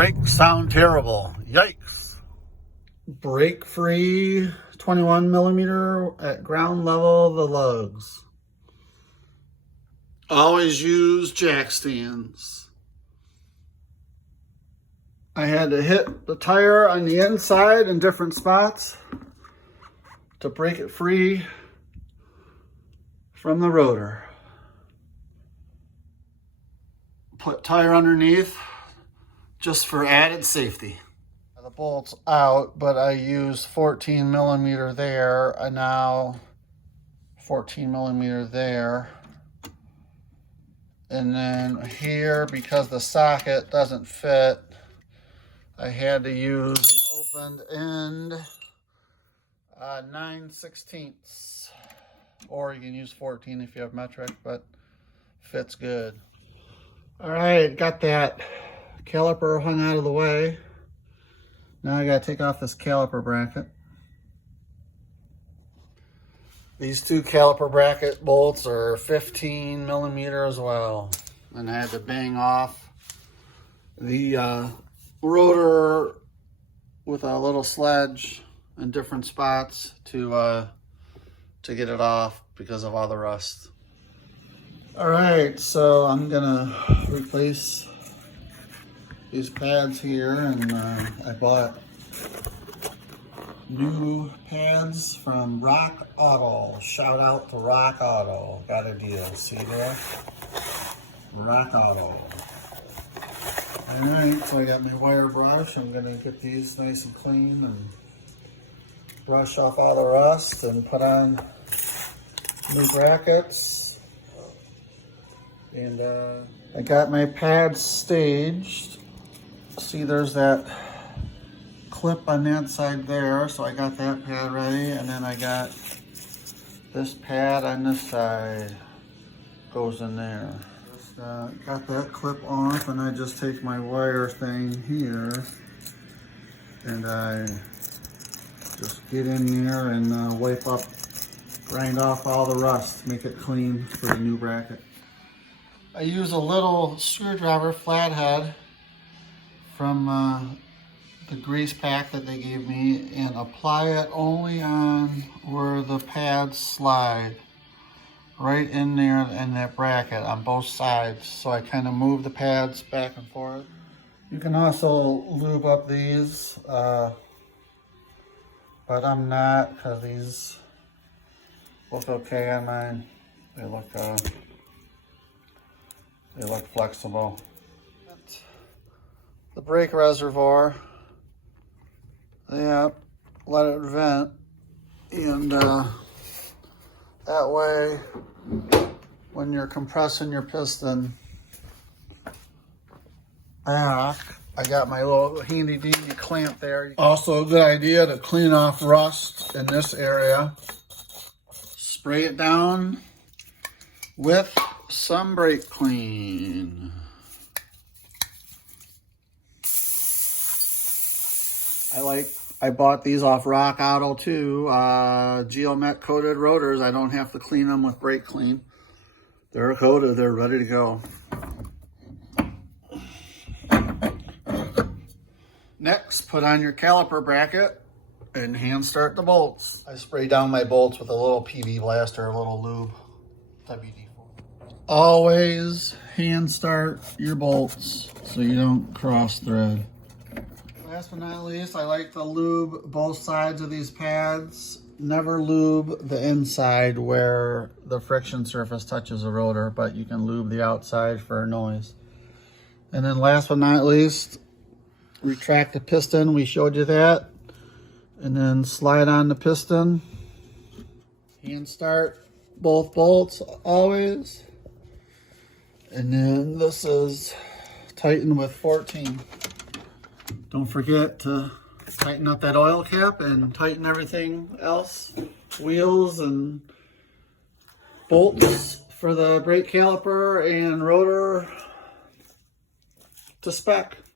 brakes sound terrible. Yikes. Brake free 21 millimeter at ground level, the lugs. Always use jack stands. I had to hit the tire on the inside in different spots to break it free from the rotor. Put tire underneath just for added safety. The bolt's out, but I used 14 millimeter there, and now 14 millimeter there. And then here, because the socket doesn't fit, I had to use an opened end 9/16, or you can use 14 if you have metric, but fits good. All right, got that caliper hung out of the way. Now I gotta take off this caliper bracket. These two caliper bracket bolts are 15 millimeter as well. And I had to bang off the rotor with a little sledge in different spots to get it off because of all the rust. All right, so I'm gonna replace these pads here, and I bought new pads from Rock Auto. Shout out to Rock Auto. Got a deal. See there? Rock Auto. All right, so I got my wire brush. I'm gonna get these nice and clean and brush off all the rust and put on new brackets. And I got my pads staged. See, there's that clip on that side there, so I got that pad ready, and then I got this pad on this side goes in there. Just got that clip off, and I just take my wire thing here and I just get in there and wipe up, grind off all the rust, make it clean for the new bracket. I use a little screwdriver flathead from the grease pack that they gave me, and apply it only on where the pads slide, right in there in that bracket on both sides. So I kind of move the pads back and forth. You can also lube up these, but I'm not, because these look okay on mine. They look flexible. The brake reservoir, yeah, let it vent, and that way when you're compressing your piston back, I got my little handy dandy clamp there. Also a good idea to clean off rust in this area. Spray it down with some brake clean. I bought these off Rock Auto too, geomet coated rotors. I don't have to clean them with brake clean. They're coated, they're ready to go. Next, put on your caliper bracket and hand start the bolts. I spray down my bolts with a little PV blaster, a little lube, WD-40. Always hand start your bolts so you don't cross thread. Last but not least, I like to lube both sides of these pads. Never lube the inside where the friction surface touches the rotor, but you can lube the outside for noise. And then last but not least, retract the piston. We showed you that. And then slide on the piston. Hand start both bolts always. And then this is tightened with 14. Don't forget to tighten up that oil cap and tighten everything else. Wheels and bolts for the brake caliper and rotor to spec.